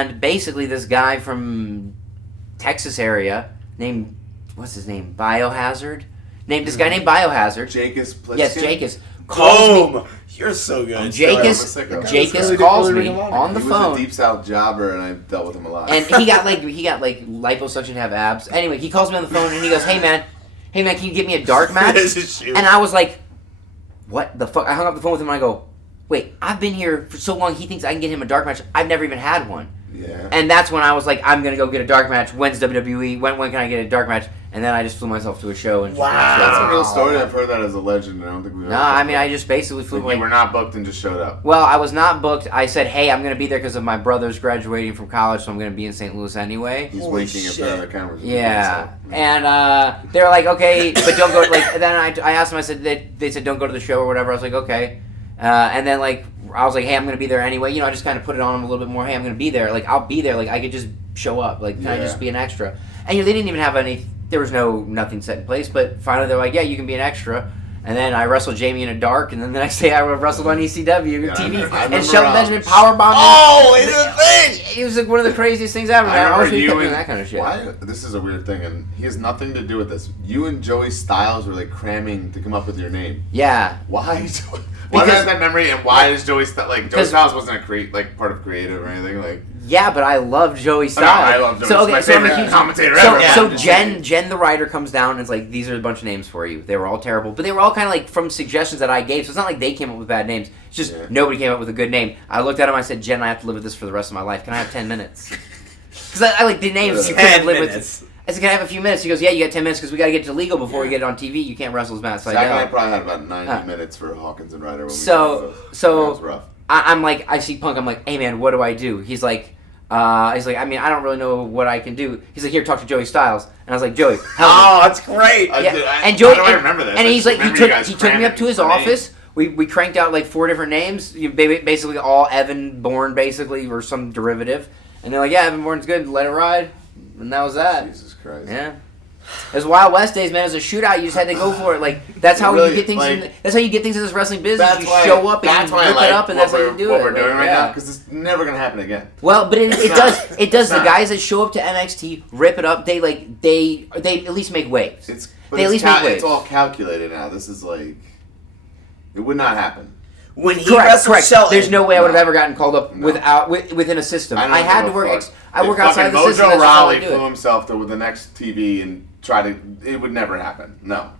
And basically, this guy from Texas area named, what's his name? Biohazard? This guy named Biohazard. Jacobs Plissken? Yes, Jacobs. Calls me. You're so good. Jacobs calls me on the phone. He was a Deep South jobber, and I dealt with him a lot. And he got liposuction to have abs. Anyway, he calls me on the phone, and he goes, hey man, can you get me a dark match? And I was like, what the fuck? I hung up the phone with him, and I go, wait, I've been here for so long, he thinks I can get him a dark match. I've never even had one. Yeah. And that's when I was like, I'm going to go get a dark match. When's WWE? When can I get a dark match? And then I just flew myself to a show. And That's a real story. I've heard that as a legend. I don't think we've ever I just basically flew. You were not booked and just showed up. Well, I was not booked. I said, hey, I'm going to be there because of my brother's graduating from college, so I'm going to be in St. Louis anyway. He's winking at the other cameras. Yeah. And they were like, okay, but don't go. Then I asked them, I said, they said, don't go to the show or whatever. I was like, okay. And then, I was like, hey, I'm going to be there anyway. I just kind of put it on them a little bit more. Hey, I'm going to be there. I'll be there. I could just show up. Can I just be an extra? And they didn't even have any, there was nothing set in place. But finally, they're like, yeah, you can be an extra. And then I wrestled Jamie in a dark. And then the next day, I wrestled on ECW TV. And Shelton Benjamin powerbombed me. Oh, it's a thing! It was one of the craziest things ever. I wish we kept doing that kind of shit. Why? This is a weird thing, and he has nothing to do with this. You and Joey Styles were cramming to come up with your name. Yeah. Why? Why do I have that memory, and why is Joey Styles... Joey Styles wasn't part of creative or anything, Yeah, but I love Joey Styles. I love Joey. My favorite commentator ever. So Jen, the writer, comes down and is like, these are a bunch of names for you. They were all terrible, but they were all kind of from suggestions that I gave, so it's not like they came up with bad names. It's just nobody came up with a good name. I looked at him, I said, Jen, I have to live with this for the rest of my life. Can I have 10 minutes? Because I like the names you couldn't live with. I said, can I have a few minutes? He goes, yeah, you got 10 minutes because we got to get to legal before we get it on TV. You can't wrestle as Matt Sydal. I probably had about 90 minutes for Hawkins and Ryder. So rough. I'm like, I see Punk. I'm like, hey man, what do I do? He's like, I don't really know what I can do. He's like, here, talk to Joey Styles. And I was like, Joey, help me. Oh, that's great. And Joey, I remember this. And he's like, he took me up to his office. We cranked out 4 different names. Basically all Evan Bourne, basically, or some derivative. And they're like, yeah, Evan Bourne's good. Let it ride. And that was that. Jesus Christ. Yeah. It was Wild West days, man. It was a shootout. You just had to go for it. That's how you get things. That's how you get things in this wrestling business. You show up and you rip it up, and that's how you do it. What we're doing right now, because it's never gonna happen again. Well, but it does. It does. The guys that show up to NXT rip it up. They at least make waves. They at least make waves. It's all calculated now. This is it would not happen. When he wrestled Shelton, there's no way I would have ever gotten called up within a system. I had to work. I work outside the system. Mojo Rawley flew himself to the next TV and tried to. It would never happen. No.